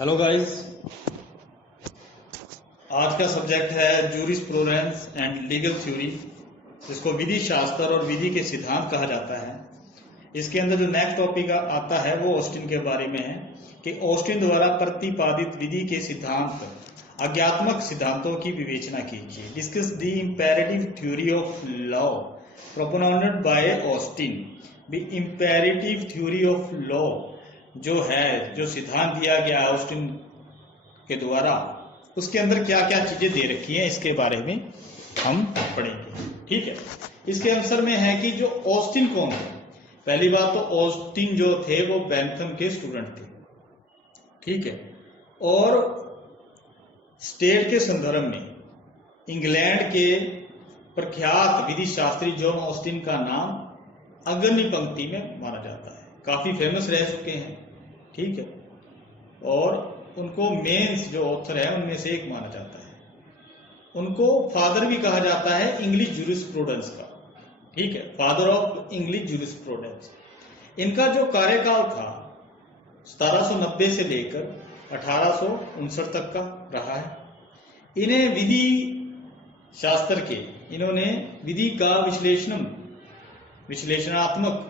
Hello guys, आज का subject है जूरिस्प्रूडेंस एंड लीगल थ्योरी, जिसको विधि शास्त्र और विधि के सिद्धांत कहा जाता है। इसके अंदर जो नेक्स्ट टॉपिक आता है वो ऑस्टिन के बारे में है कि ऑस्टिन द्वारा प्रतिपादित विधि के सिद्धांत अज्ञात्मक सिद्धांतों की विवेचना कीजिए। Discuss the imperative theory of law propounded by Austin. The imperative theory of law जो सिद्धांत दिया गया है ऑस्टिन के द्वारा, उसके अंदर क्या क्या चीजें दे रखी हैं इसके बारे में हम पढ़ेंगे। ठीक है, इसके आंसर में है कि जो ऑस्टिन कौन है। पहली बात तो ऑस्टिन जो थे वो बेंथम के स्टूडेंट थे। ठीक है, और स्टेट के संदर्भ में इंग्लैंड के प्रख्यात विधि शास्त्री जॉन ऑस्टिन का नाम अग्रणी पंक्ति में माना जाता है। काफी फेमस रह चुके हैं। ठीक है, और उनको मेंस जो ऑथर है उनमें से एक माना जाता है। उनको फादर भी कहा जाता है इंग्लिश जूरिस्प्रूडेंस का। ठीक है, फादर ऑफ इंग्लिश जूरिस्प्रूडेंस। इनका जो कार्यकाल था 1790 से लेकर 1859 तक का रहा है। इन्हें विधि शास्त्र के इन्होंने विधि का विश्लेषणात्मक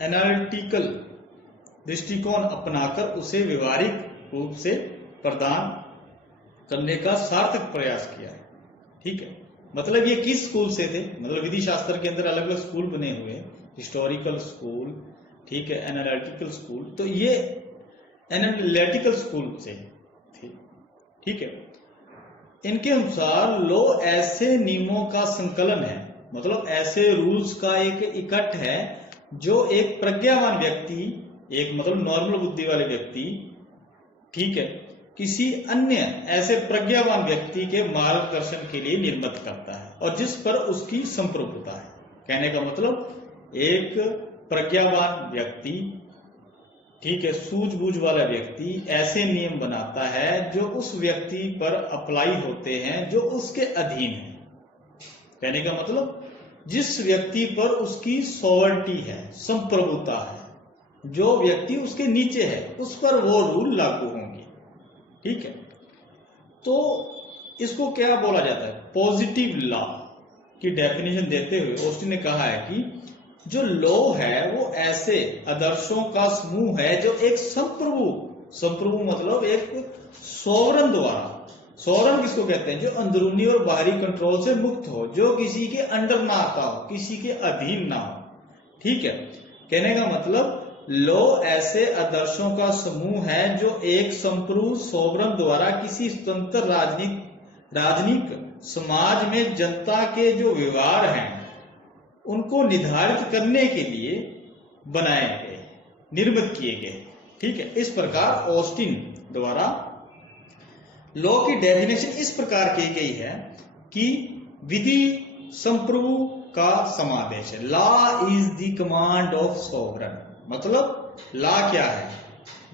एनालिटिकल दृष्टिकोण अपनाकर उसे व्यवहारिक रूप से प्रदान करने का सार्थक प्रयास किया है। ठीक है, मतलब ये किस स्कूल से थे, मतलब विधि शास्त्र के अंदर अलग अलग स्कूल बने हुए हैं, हिस्टोरिकल स्कूल, ठीक है, एनालिटिकल स्कूल, तो ये एनालिटिकल स्कूल से थे। ठीक है, इनके अनुसार लॉ ऐसे नियमों का संकलन है, मतलब ऐसे रूल्स का एक इकट्ठ है जो एक प्रज्ञावान व्यक्ति, एक मतलब नॉर्मल बुद्धि वाले व्यक्ति, ठीक है, किसी अन्य ऐसे प्रज्ञावान व्यक्ति के मार्गदर्शन के लिए निर्मित करता है और जिस पर उसकी संप्रभुता है। कहने का मतलब एक प्रज्ञावान व्यक्ति, ठीक है, सूझबूझ वाला व्यक्ति ऐसे नियम बनाता है जो उस व्यक्ति पर अप्लाई होते हैं, जो उसके अधीन है। कहने का मतलब जिस व्यक्ति पर उसकी सॉवर्टी है, संप्रभुता है, जो व्यक्ति उसके नीचे है, उस पर वो रूल लागू होंगे। ठीक है, तो इसको क्या बोला जाता है, पॉजिटिव लॉ की डेफिनेशन देते हुए ऑस्टिन ने कहा है कि जो लॉ है वो ऐसे आदर्शों का समूह है जो एक संप्रभु मतलब एक सोवरन द्वारा, सोवरन किसको कहते हैं, जो अंदरूनी और बाहरी कंट्रोल से मुक्त हो, जो किसी के अंडर ना आता हो, किसी के अधीन ना हो। ठीक है, कहने का मतलब लॉ ऐसे आदर्शों का समूह है जो एक संप्रभु सोवरन द्वारा किसी स्वतंत्र राजनीतिक समाज में जनता के जो व्यवहार हैं उनको निर्धारित करने के लिए बनाए गए, निर्मित किए गए। ठीक है, इस प्रकार ऑस्टिन द्वारा लॉ की डेफिनेशन इस प्रकार की गई है कि विधि संप्रभु का समावेश है। Law is the command of sovereign. मतलब लॉ क्या है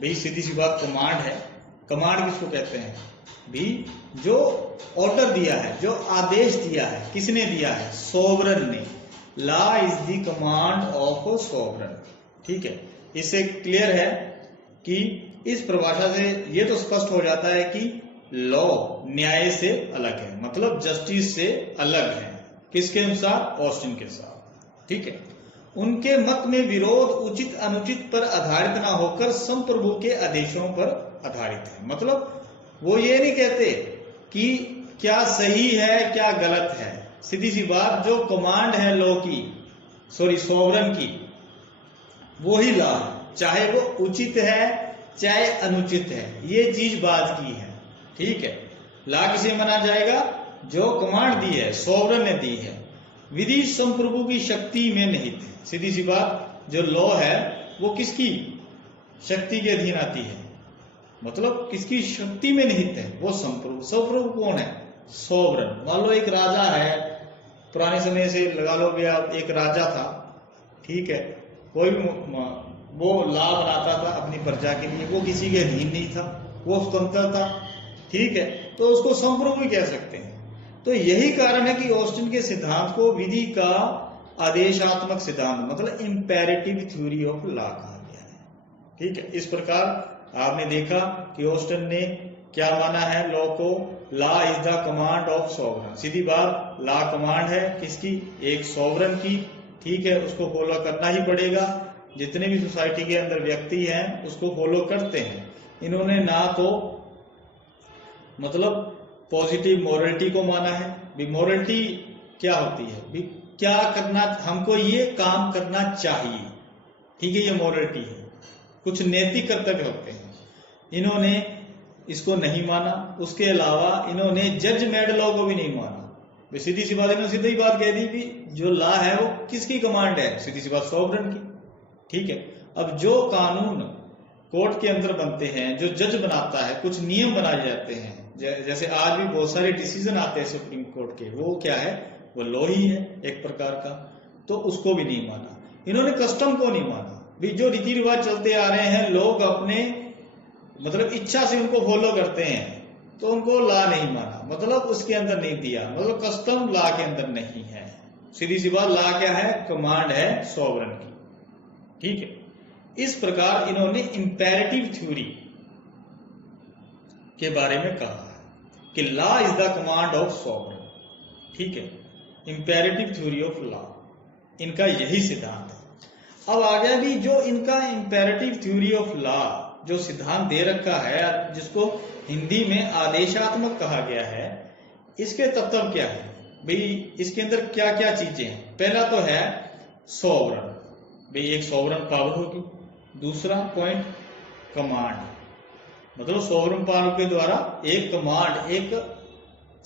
भाई, सीधी सी बात, कमांड है। कमांड किसको कहते हैं भी, जो ऑर्डर दिया है, जो आदेश दिया है, किसने दिया है, सोवरन ने। Law is the command of sovereign. ठीक है, इससे क्लियर है कि इस परिभाषा से ये तो स्पष्ट हो जाता है कि लॉ न्याय से अलग है, मतलब जस्टिस से अलग है। किसके अनुसार, ऑस्टिन के साथ। ठीक है, उनके मत में विरोध उचित अनुचित पर आधारित ना होकर संप्रभु के आदेशों पर आधारित है। मतलब वो ये नहीं कहते कि क्या सही है क्या गलत है, सीधी सी बात, जो कमांड है लॉ की, सोवरन की, वो ही लॉ है, चाहे वो उचित है चाहे अनुचित है, ये चीज बात की है। ठीक है, लॉ किसे माना जाएगा, जो कमांड दी है, सोवरन ने दी है। विधि संप्रभु की शक्ति में निहित है। सीधी सी बात, जो लॉ है वो किसकी शक्ति के अधीन आती है, मतलब किसकी शक्ति में निहित है, वो संप्रभु। संप्रभु कौन है, सोवरन। मान लो एक राजा है, पुराने समय से लगा लो भी आप, एक राजा था, ठीक है, कोई भी वो लॉ बनाता था अपनी प्रजा के लिए, वो किसी के अधीन नहीं था, वो स्वतंत्र था। ठीक है, तो उसको संप्रभु भी कह सकते हैं। तो यही कारण है कि ऑस्टिन के सिद्धांत को विधि का आदेशात्मक सिद्धांत, मतलब इंपेरेटिव थ्योरी ऑफ लॉ कहा गया है। ठीक है, इस प्रकार आपने देखा कि ऑस्टिन ने क्या माना है लॉ को, law is the command of sovereign. सीधी बात, लॉ कमांड है किसकी, एक सॉवरन की, ठीक है, उसको फॉलो करना ही पड़ेगा। जितने भी सोसाइटी के अंदर व्यक्ति हैं उसको फॉलो करते हैं। इन्होंने ना तो मतलब पॉजिटिव मोरलिटी को माना है, भी मोरलिटी क्या होती है, भी क्या करना, हमको ये काम करना चाहिए, ठीक है, ये मोरलिटी है, कुछ नैतिक कर्तव्य होते हैं, इन्होंने इसको नहीं माना। उसके अलावा इन्होंने जजमेंट लॉ को भी नहीं माना। सीधी सी बात, इन्होंने सीधी बात कह दी कि जो लॉ है वो किसकी कमांड है, सीधी सी बात सॉवरन की, ठीक है। अब जो कानून कोर्ट के अंदर बनते हैं, जो जज बनाता है, कुछ नियम बनाए जाते हैं, जैसे आज भी बहुत सारे डिसीजन आते हैं सुप्रीम कोर्ट के, वो क्या है, वो लॉ ही है एक प्रकार का, तो उसको भी नहीं माना। इन्होंने कस्टम को नहीं माना, भी जो रीति रिवाज चलते आ रहे हैं, लोग अपने मतलब इच्छा से उनको फॉलो करते हैं, तो उनको लॉ नहीं माना, मतलब उसके अंदर नहीं दिया, मतलब कस्टम लॉ के अंदर नहीं है। सीधी सी बात, लॉ क्या है, कमांड है सॉवरन की, ठीक है। इस प्रकार इन्होंने इंपेरेटिव थ्योरी के बारे में कहा है कि law is the command of sovereign, ठीक है, इंपेरेटिव थ्योरी ऑफ लॉ, इनका यही सिद्धांत है। अब आ गया भी जो इनका इंपेरेटिव थ्योरी ऑफ लॉ जो सिद्धांत दे रखा है, जिसको हिंदी में आदेशात्मक कहा गया है, इसके तत्व क्या है भाई, इसके अंदर क्या क्या चीजें हैं। पहला तो है सॉवरन, भाई एक सॉवरन पावर होगी। दूसरा पॉइंट कमांड, मतलब सॉवरन पावर के द्वारा एक कमांड, एक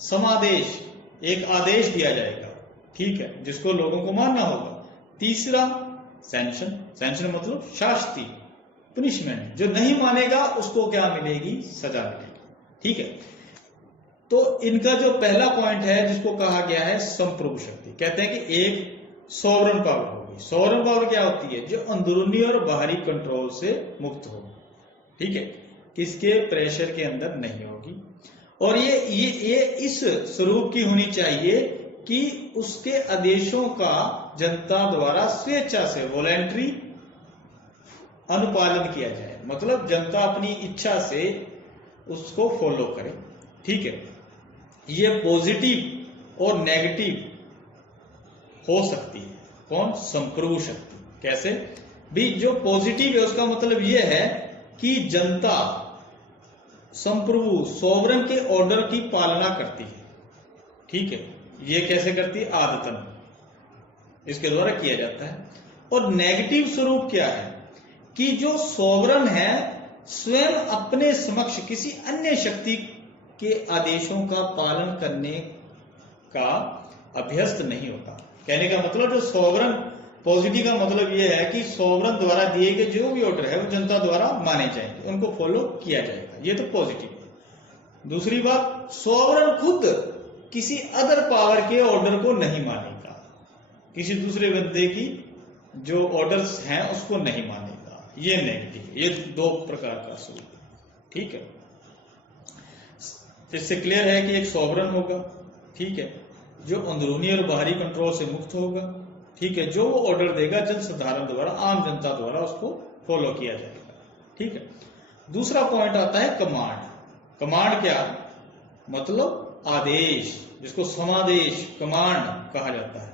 समादेश, एक आदेश दिया जाएगा, ठीक है, जिसको लोगों को मानना होगा। तीसरा सैंक्शन, सैंक्शन मतलब शास्ति, पनिशमेंट, जो नहीं मानेगा उसको क्या मिलेगी, सजा मिलेगी, ठीक है। तो इनका जो पहला पॉइंट है जिसको कहा गया है संप्रभु शक्ति, कहते हैं कि एक सॉवरन पावर होगी। सॉवरन पावर क्या होती है, जो अंदरूनी और बाहरी कंट्रोल से मुक्त हो, ठीक है, किसके प्रेशर के अंदर नहीं होगी, और ये इस स्वरूप की होनी चाहिए कि उसके आदेशों का जनता द्वारा स्वेच्छा से वॉलेंट्री अनुपालन किया जाए, मतलब जनता अपनी इच्छा से उसको फॉलो करे, ठीक है। ये पॉजिटिव और नेगेटिव हो सकती है, कौन, संप्रभु शक्ति। कैसे भी, जो पॉजिटिव है उसका मतलब यह है कि जनता संप्रभु सॉवरन के ऑर्डर की पालना करती है, ठीक है, ये कैसे करती है, आदतन, इसके द्वारा किया जाता है। और नेगेटिव स्वरूप क्या है कि जो सॉवरन है स्वयं अपने समक्ष किसी अन्य शक्ति के आदेशों का पालन करने का अभ्यस्त नहीं होता। कहने का मतलब जो सॉवरन, पॉजिटिव का मतलब यह है कि सॉवरन द्वारा दिए गए जो भी ऑर्डर है वो जनता द्वारा माने जाएंगे, उनको फॉलो किया जाएगा, ये तो पॉजिटिव है। दूसरी बात, सॉवरन खुद किसी अदर पावर के ऑर्डर को नहीं मानेगा, किसी दूसरे बंदे की जो ऑर्डर्स हैं उसको नहीं मानेगा, ये नेगेटिव है। ये दो प्रकार का स्वरूप है, ठीक है। इससे क्लियर है कि एक सॉवरन होगा, ठीक है, जो अंदरूनी और बाहरी कंट्रोल से मुक्त होगा, ठीक है, जो वो ऑर्डर देगा जन साधारण द्वारा, आम जनता द्वारा उसको फॉलो किया जाएगा, ठीक है। दूसरा पॉइंट आता है कमांड। कमांड क्या, मतलब आदेश, जिसको समादेश, कमांड कहा जाता है।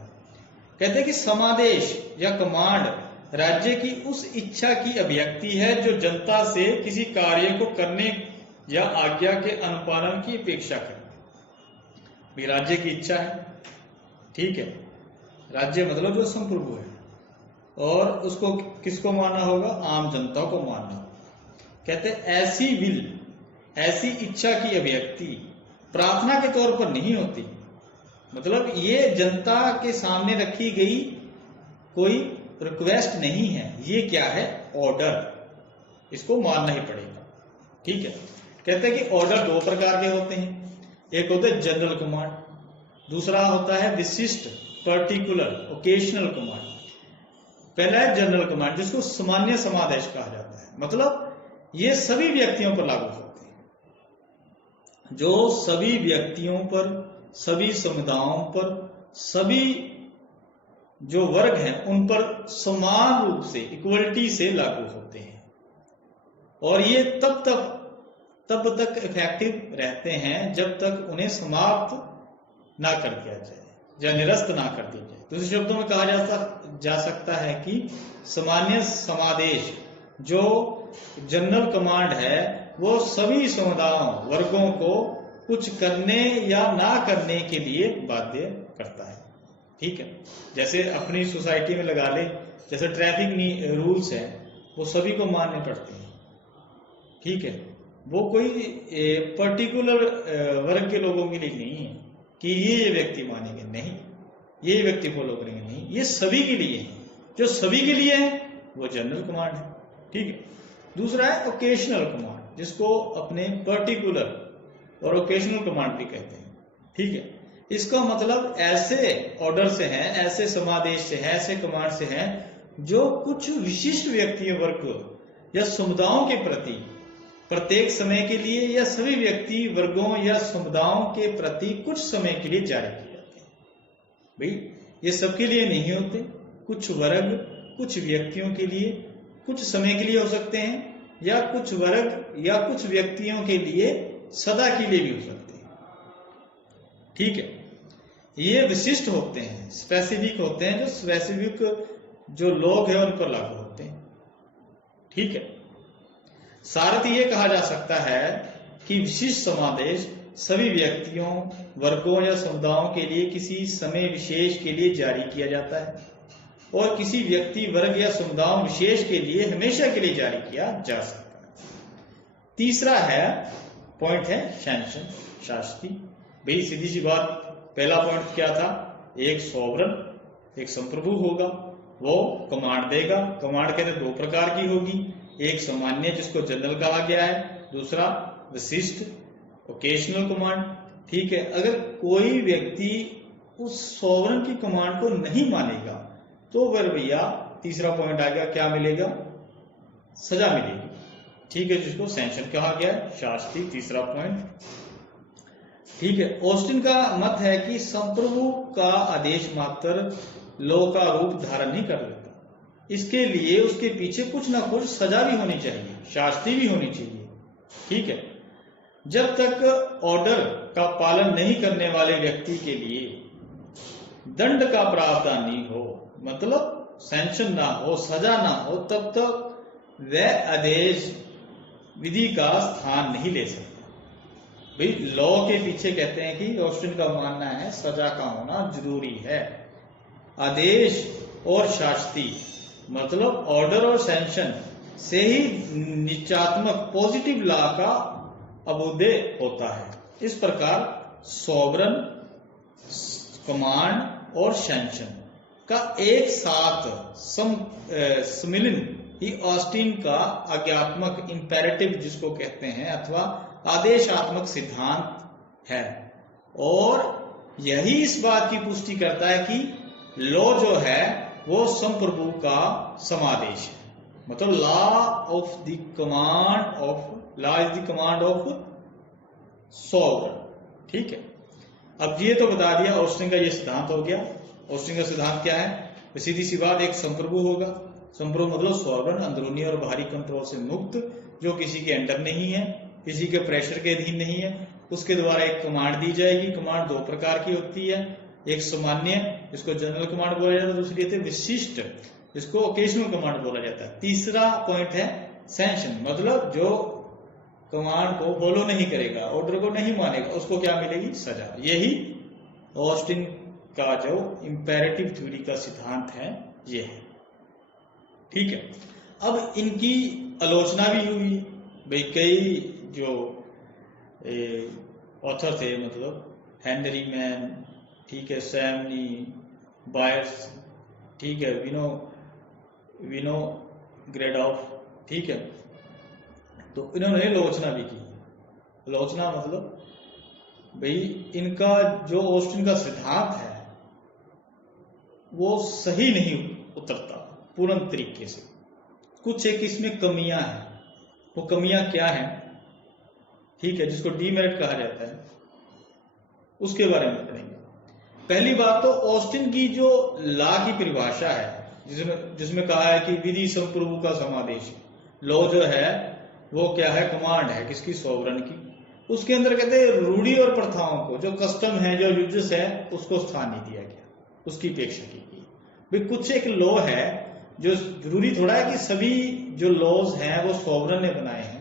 कहते हैं कि समादेश या कमांड राज्य की उस इच्छा की अभिव्यक्ति है जो जनता से किसी कार्य को करने या आज्ञा के अनुपालन की अपेक्षा करे। भी राज्य की इच्छा है, ठीक है, राज्य मतलब जो संप्रभु है, और उसको किसको मानना होगा, आम जनता को मानना होगा। कहते ऐसी विल, ऐसी इच्छा की अभिव्यक्ति प्रार्थना के तौर पर नहीं होती, मतलब ये जनता के सामने रखी गई कोई रिक्वेस्ट नहीं है, ये क्या है, ऑर्डर, इसको मानना ही पड़ेगा, ठीक है। कहते हैं कि ऑर्डर दो प्रकार के होते हैं, एक होता है जनरल कमांड, दूसरा होता है विशिष्ट, पर्टिकुलर, ओकेशनल कमांड। पहला है जनरल कमांड, जिसको सामान्य समादेश कहा जाता है, मतलब ये सभी व्यक्तियों पर लागू होते हैं, जो सभी व्यक्तियों पर, सभी समुदायों पर, सभी जो वर्ग हैं उन पर समान रूप से, इक्वलिटी से लागू होते हैं, और ये तब तक इफेक्टिव रहते हैं जब तक उन्हें समाप्त ना कर दिया जाए या निरस्त ना कर दिया जाए। दूसरे शब्दों में कहा जा सकता है कि सामान्य समादेश जो जनरल कमांड है वो सभी समुदायों वर्गों को कुछ करने या ना करने के लिए बाध्य करता है। ठीक है, जैसे अपनी सोसाइटी में लगा ले, जैसे ट्रैफिक रूल्स हैं वो सभी को मानने पड़ते हैं। ठीक है, वो कोई पर्टिकुलर वर्ग के लोगों के लिए नहीं है कि ये व्यक्ति मानेंगे, नहीं, ये व्यक्ति फॉलो करेंगे, नहीं, ये सभी के लिए है। जो सभी के लिए है वो जनरल कमांड है। ठीक है, दूसरा है ओकेशनल कमांड, जिसको अपने पर्टिकुलर और ओकेशनल कमांड भी कहते हैं। ठीक है, इसका मतलब ऐसे ऑर्डर से है, ऐसे समादेश से है, ऐसे कमांड से है जो कुछ विशिष्ट व्यक्ति वर्ग या समुदायों के प्रति प्रत्येक समय के लिए या सभी व्यक्ति वर्गों या समुदायों के प्रति कुछ समय के लिए जारी किए जाते हैं। भाई ये सबके लिए नहीं होते, कुछ वर्ग कुछ व्यक्तियों के लिए कुछ समय के लिए हो सकते हैं, या कुछ वर्ग या कुछ व्यक्तियों के लिए सदा के लिए भी हो सकते हैं। ठीक है, ये विशिष्ट होते हैं, स्पेसिफिक होते हैं, जो स्पेसिफिक जो लोग हैं उन पर लागू होते हैं। ठीक है, सारथ ये कहा जा सकता है कि विशिष्ट समादेश सभी व्यक्तियों वर्गों या समुदायों के लिए किसी समय विशेष के लिए जारी किया जाता है और किसी व्यक्ति वर्ग या समुदाय विशेष के लिए हमेशा के लिए जारी किया जा सकता है। तीसरा है पॉइंट है सैंक्शन, शास्ति। भाई सीधी सी बात, पहला पॉइंट क्या था, एक सॉवरन एक संप्रभु होगा, वो कमांड देगा। कमांड के अंदर दो प्रकार की होगी, एक सामान्य जिसको जनरल कहा गया है, दूसरा विशिष्ट ओकेशनल कमांड। ठीक है, अगर कोई व्यक्ति उस सॉवरन की कमांड को नहीं मानेगा तो फिर भैया तीसरा पॉइंट आ गया, क्या मिलेगा, सजा मिलेगी। ठीक है, जिसको सैंक्शन कहा गया है, शास्ति, तीसरा पॉइंट। ठीक है, ऑस्टिन का मत है कि संप्रभु का आदेश मात्र लॉ का रूप धारण नहीं कर देता, इसके लिए उसके पीछे कुछ ना कुछ सजा भी होनी चाहिए, शास्ति भी होनी चाहिए। ठीक है, जब तक ऑर्डर का पालन नहीं करने वाले व्यक्ति के लिए दंड का प्रावधान नहीं हो, मतलब सैंक्शन ना हो, सजा ना हो, तब तक वह आदेश विधि का स्थान नहीं ले सकता। भाई लॉ के पीछे कहते हैं कि ऑस्टिन का मानना है सजा का होना जरूरी है। आदेश और शास्ति मतलब ऑर्डर और सैंक्शन से ही निश्चयात्मक पॉजिटिव लॉ का अभ्युदय होता है। इस प्रकार सॉवरन, कमांड और सैंक्शन का एक साथ सम्मिलन ही ऑस्टिन का आज्ञात्मक इंपेरेटिव जिसको कहते हैं अथवा आदेशात्मक सिद्धांत है, और यही इस बात की पुष्टि करता है कि लॉ जो है वो संप्रभु का समादेश है, मतलब law of the command of law is the command of sovereign. ठीक है, अब ये तो बता दिया ऑस्टिन का ये सिद्धांत हो गया। ऑस्टिन का सिद्धांत क्या है, सीधी सी बात, एक संप्रभु होगा। संप्रभु मतलब सॉवरन, अंदरूनी और बाहरी कंट्रोल से मुक्त, जो किसी के अंडर नहीं है, किसी के प्रेशर के अधीन नहीं है। उसके द्वारा एक कमांड दी जाएगी। कमांड दो प्रकार की होती है, एक सामान्य जिसको जनरल कमांड बोला जाता है, दूसरी है विशिष्ट जिसको ओकेशनल कमांड बोला जाता है। तीसरा पॉइंट है सैंक्शन, मतलब जो कमांड को फॉलो नहीं करेगा, ऑर्डर को नहीं मानेगा, उसको क्या मिलेगी, सजा। यही ऑस्टिन का जो इंपेरेटिव थ्योरी का सिद्धांत है ये है। ठीक है, अब इनकी आलोचना भी हुई भाई, कई जो ऑथर थे, मतलब हेनरी मैन, ठीक है, सैमनी, बायर्स, ठीक है, विनो ग्रेडॉफ, ठीक है, तो इन्होंने आलोचना भी की। आलोचना मतलब भाई इनका जो ऑस्टिन का सिद्धांत है वो सही नहीं उतरता पूर्ण तरीके से, कुछ एक इसमें कमियां हैं। वो कमियां क्या हैं, ठीक है, जिसको डीमेरिट कहा जाता है, उसके बारे में पढ़ेंगे। पहली बात तो ऑस्टिन की जो लॉ की परिभाषा है, जिसमें कहा है कि विधि संप्रभु का समादेश, लॉ जो है वो क्या है, कमांड है किसकी, सॉवरन की। उसके अंदर कहते हैं रूढ़ी और प्रथाओं को, जो कस्टम है, जो यूजेस है, उसको स्थान नहीं दिया गया, उसकी उपेक्षा की गई। भाई कुछ एक लॉ है जो जरूरी थोड़ा है कि सभी जो लॉज हैं वो सॉवरन ने बनाए हैं।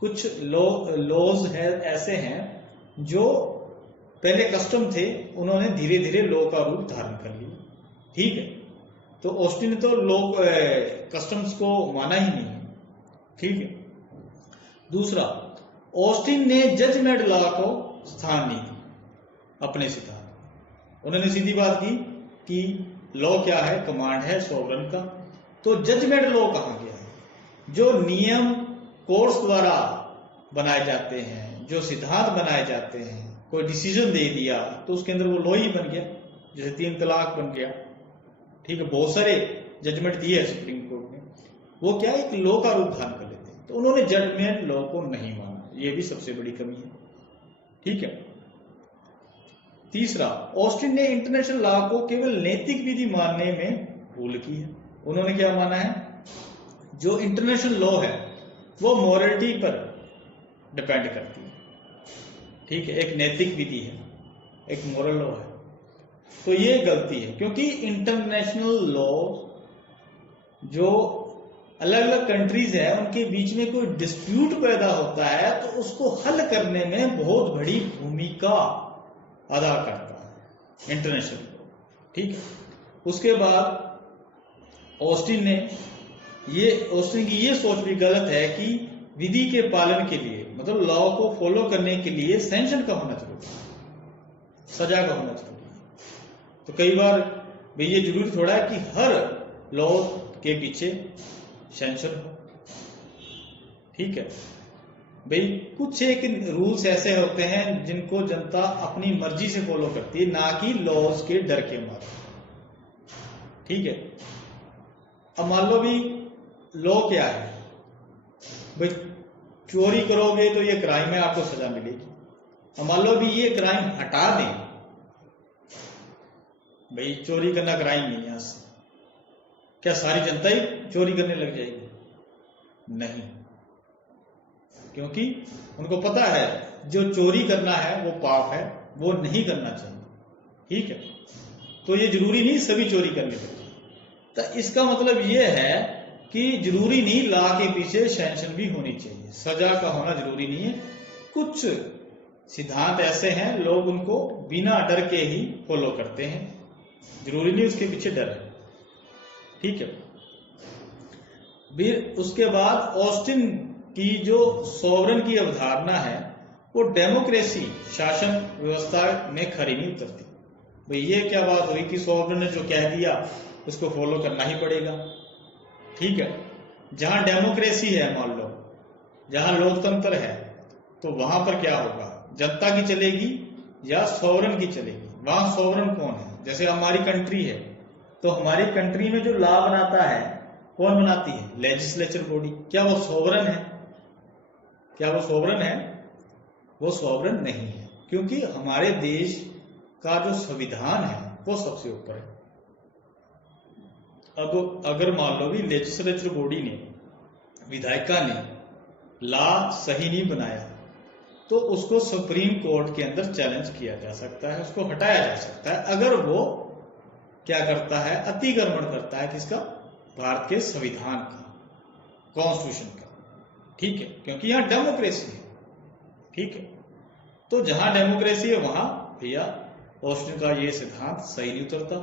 कुछ लॉज है ऐसे हैं जो पहले कस्टम थे, उन्होंने धीरे धीरे लॉ का रूप धारण कर लिया। ठीक है, तो ऑस्टिन ने तो लॉ कस्टम्स को माना ही नहीं। ठीक है। दूसरा, ऑस्टिन ने जजमेंट लॉ को स्थान नहीं दिया अपने सिद्धांत। उन्होंने सीधी बात की कि लॉ क्या है, कमांड है सॉवरन का। तो जजमेंट लॉ कहां गया है? जो नियम कोर्ट्स द्वारा बनाए जाते हैं, जो सिद्धांत बनाए जाते हैं, कोई डिसीजन दे दिया तो उसके अंदर वो लॉ ही बन गया। जैसे 3 तलाक बन गया। ठीक है, बहुत सारे जजमेंट दिए सुप्रीम कोर्ट ने, वो क्या एक लॉ का रूप धारण कर लेते हैं। तो उन्होंने जजमेंट लॉ को नहीं माना, ये भी सबसे बड़ी कमी है। ठीक है। तीसरा, ऑस्टिन ने इंटरनेशनल लॉ को केवल नैतिक विधि मानने में भूल की है। उन्होंने क्या माना है, जो इंटरनेशनल लॉ है वो मॉरलिटी पर डिपेंड करती है। ठीक है, एक नैतिक विधि है, एक मॉरल लॉ है। तो ये गलती है, क्योंकि इंटरनेशनल लॉ जो अलग अलग कंट्रीज है उनके बीच में कोई डिस्प्यूट पैदा होता है तो उसको हल करने में बहुत बड़ी भूमिका अदा करता है इंटरनेशनल लॉ। ठीक है। उसके बाद ऑस्टिन की ये सोच भी गलत है कि विधि के पालन के लिए, मतलब लॉ को फॉलो करने के लिए सैंक्शन का होना जरूरी है, सजा का होना जरूरी है। तो कई बार भाई ये जरूरी थोड़ा है कि हर लॉ के पीछे सैंक्शन हो। ठीक है भाई, कुछ एक रूल्स ऐसे होते हैं जिनको जनता अपनी मर्जी से फॉलो करती है, ना कि लॉज के डर के मारे। ठीक है। अब मान लो भी लॉ क्या है, भाई चोरी करोगे तो ये क्राइम है, आपको सजा मिलेगी। अब मान लो भी ये क्राइम हटा दें, भाई चोरी करना क्राइम नहीं है, क्या सारी जनता ही चोरी करने लग जाएगी? नहीं, क्योंकि उनको पता है जो चोरी करना है वो पाप है, वो नहीं करना चाहिए। ठीक है। तो ये जरूरी नहीं सभी चोरी करने लगे। तो इसका मतलब ये है कि जरूरी नहीं लॉ के पीछे सैंक्शन भी होनी चाहिए, सजा का होना जरूरी नहीं है। कुछ सिद्धांत ऐसे हैं लोग उनको बिना डर के ही फॉलो करते हैं, जरूरी नहीं उसके पीछे डर है। ठीक है। फिर उसके बाद ऑस्टिन की जो सॉवरन की अवधारणा है वो डेमोक्रेसी शासन व्यवस्था में खरी नहीं उतरती। भाई ये क्या बात हुई कि सॉवरन ने जो कह दिया उसको फॉलो करना ही पड़ेगा। ठीक है। जहां डेमोक्रेसी है, मान लो जहां लोकतंत्र है, तो वहां पर क्या होगा, जनता की चलेगी या सॉवरन की चलेगी? वहां सॉवरन कौन है? जैसे हमारी कंट्री है, तो हमारी कंट्री में जो लॉ बनाता है कौन बनाती है? Legislature body. क्या वो सॉवरन है? क्या वो सॉवरन है? वो सॉवरन नहीं है, क्योंकि हमारे देश का जो संविधान है वो सबसे ऊपर है। अब अगर मान लो भी लेजिस्लेचर बॉडी ने, विधायिका ने लॉ सही नहीं बनाया तो उसको सुप्रीम कोर्ट के अंदर चैलेंज किया जा सकता है, उसको हटाया जा सकता है अगर वो क्या करता है, अतिक्रमण करता है किसका? भारत के संविधान का, कॉन्स्टिट्यूशन का। ठीक है, क्योंकि यहां डेमोक्रेसी है। ठीक है। तो जहां डेमोक्रेसी है वहां भैया ऑस्टिन का ये सिद्धांत सही नहीं उतरता।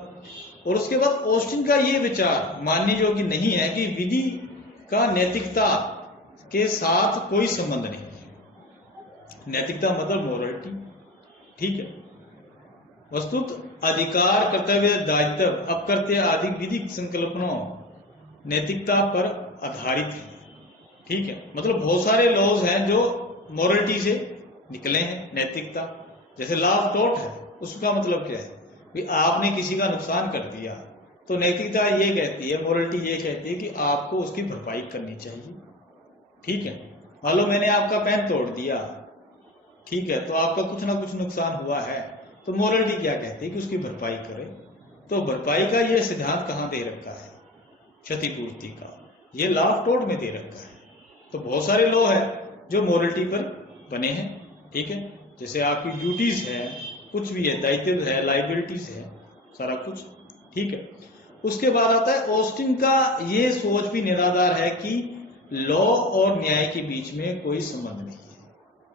और उसके बाद ऑस्टिन का ये विचार मानने योग्य नहीं है कि विधि का नैतिकता के साथ कोई संबंध नहीं है। नैतिकता मतलब मोरालिटी। ठीक है। वस्तुत अधिकार, कर्तव्य, दायित्व, अपकृत्य आदि विधिक संकल्पनाओं नैतिकता पर आधारित है। ठीक है। मतलब बहुत सारे लॉज हैं जो मोरालिटी से निकले हैं, नैतिकता। जैसे लॉ ऑफ टॉर्ट है, उसका मतलब क्या है कि आपने किसी का नुकसान कर दिया तो नैतिकता ये कहती है, मोरालिटी ये कहती है कि आपको उसकी भरपाई करनी चाहिए। ठीक है। मान लो मैंने आपका पेन तोड़ दिया, ठीक है, तो आपका कुछ ना कुछ नुकसान हुआ है, तो मोरालिटी क्या कहती है कि उसकी भरपाई करे। तो भरपाई का ये सिद्धांत कहां दे रखा है? क्षतिपूर्ति का। ये लॉ ऑफ टॉर्ट में दे रखा है। तो बहुत सारे लॉ है जो मोरलिटी पर बने हैं, ठीक है, जैसे आपकी ड्यूटीज है, कुछ भी है, दायित्व है, लाइबिलिटीज है, सारा कुछ, ठीक है। उसके बाद आता है ऑस्टिन का ये सोच भी निराधार है कि लॉ और न्याय के बीच में कोई संबंध नहीं है,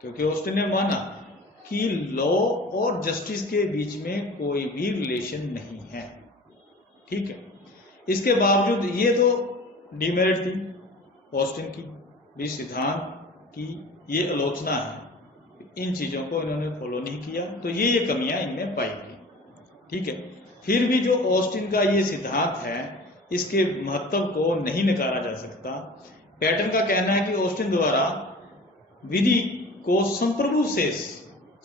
क्योंकि ऑस्टिन ने माना कि लॉ और जस्टिस के बीच में कोई भी रिलेशन नहीं है, ठीक है। इसके बावजूद ये तो डिमेरिट थी ऑस्टिन की भी, सिद्धांत की ये आलोचना है, इन चीजों को इन्होंने फॉलो नहीं किया, तो ये कमियां इनमें पाई गई, ठीक है। फिर भी जो ऑस्टिन का ये सिद्धांत है, इसके महत्व को नहीं नकारा जा सकता। पैटन का कहना है कि ऑस्टिन द्वारा विधि को संप्रभु से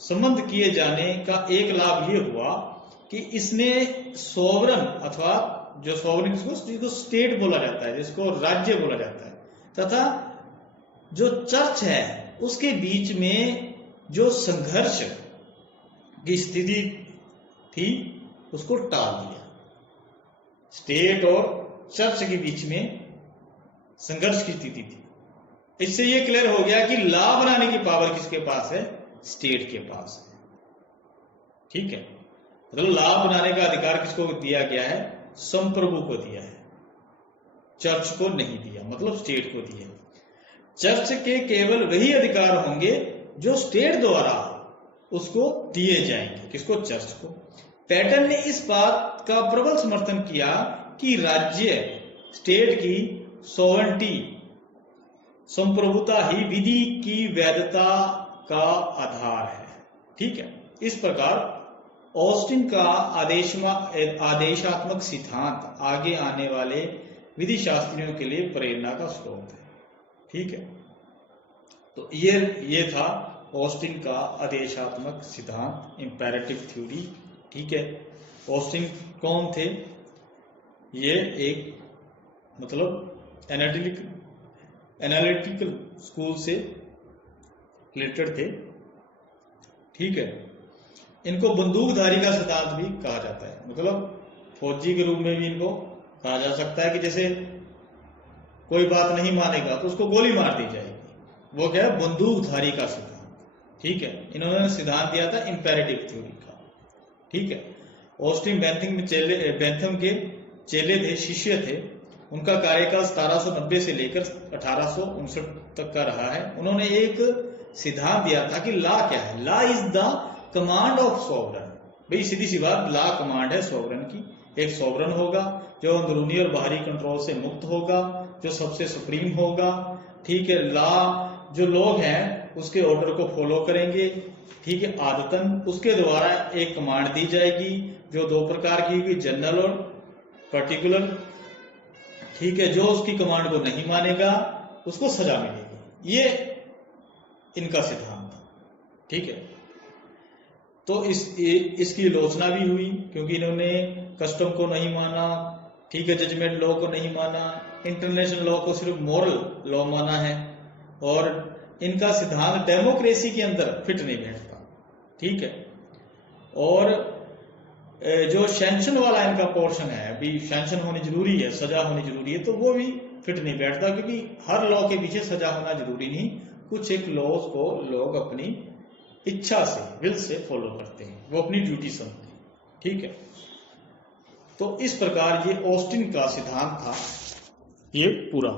संबंध किए जाने का एक लाभ ये हुआ कि इसने सोवरन अथवा जो सोवरन जिसको स्टेट बोला जाता है, जिसको राज्य बोला जाता है, तथा जो चर्च है उसके बीच में जो संघर्ष की स्थिति थी उसको टाल दिया। स्टेट और चर्च के बीच में संघर्ष की स्थिति थी, इससे यह क्लियर हो गया कि लॉ बनाने की पावर किसके पास है, स्टेट के पास है, ठीक है। मतलब लॉ बनाने का अधिकार किसको दिया गया है, संप्रभु को दिया है, चर्च को नहीं दिया, मतलब स्टेट को दिया। चर्च के केवल वही अधिकार होंगे जो स्टेट द्वारा उसको दिए जाएंगे, किसको, चर्च को। पैटन ने इस बात का प्रबल समर्थन किया कि राज्य स्टेट की सोवरेनिटी, संप्रभुता ही विधि की वैधता का आधार है, ठीक है। इस प्रकार ऑस्टिन का आदेशात्मक सिद्धांत आगे आने वाले विधि शास्त्रियों के लिए प्रेरणा का स्रोत है, ठीक है। तो ये था ऑस्टिन का आदेशात्मक सिद्धांत, इंपेरेटिव थ्योरी, ठीक है। ऑस्टिन कौन थे, ये एक मतलब एनालिटिकल स्कूल से रिलेटेड थे, ठीक है। इनको बंदूकधारी का सिद्धांत भी कहा जाता है, मतलब फौजी के रूप में भी इनको कहा जा सकता है कि जैसे कोई बात नहीं मानेगा तो उसको गोली मार दी जाएगी, वो क्या है, बंदूकधारी का सिद्धांत, ठीक है। इन्होंने सिद्धांत दिया था इंपेरेटिव थ्योरी का, ठीक है। ऑस्टिन बेंथम के चेले थे, शिष्य थे। उनका कार्यकाल 1790 से लेकर 1859 तक का रहा है। उन्होंने एक सिद्धांत दिया था कि लॉ क्या है, law is the command of sovereign. भाई सीधी सी बात, लॉ कमांड है सोवरन की। एक सोवरन होगा जो अंदरूनी और बाहरी कंट्रोल से मुक्त होगा, जो सबसे सुप्रीम होगा, ठीक है। लॉ जो लोग हैं उसके ऑर्डर को फॉलो करेंगे, ठीक है, आदतन उसके द्वारा एक कमांड दी जाएगी जो दो प्रकार की होगी, जनरल और पर्टिकुलर, ठीक है। जो उसकी कमांड को नहीं मानेगा उसको सजा मिलेगी, ये इनका सिद्धांत था, ठीक है। तो इसकी आलोचना भी हुई क्योंकि इन्होंने कस्टम को नहीं माना, ठीक है, जजमेंट लॉ को नहीं माना, इंटरनेशनल लॉ को सिर्फ मॉरल लॉ माना है, और इनका सिद्धांत डेमोक्रेसी के अंदर फिट नहीं बैठता, ठीक है। और जो सैंक्शन वाला इनका पोर्शन है, अभी सैंक्शन होनी जरूरी है, सजा होनी जरूरी है, तो वो भी फिट नहीं बैठता, क्योंकि हर लॉ के पीछे सजा होना जरूरी नहीं। कुछ एक लॉज को लोग अपनी इच्छा से, विल से फॉलो करते हैं, वो अपनी ड्यूटी समझते हैं, ठीक है। तो इस प्रकार ये ऑस्टिन का सिद्धांत था, ये पूरा।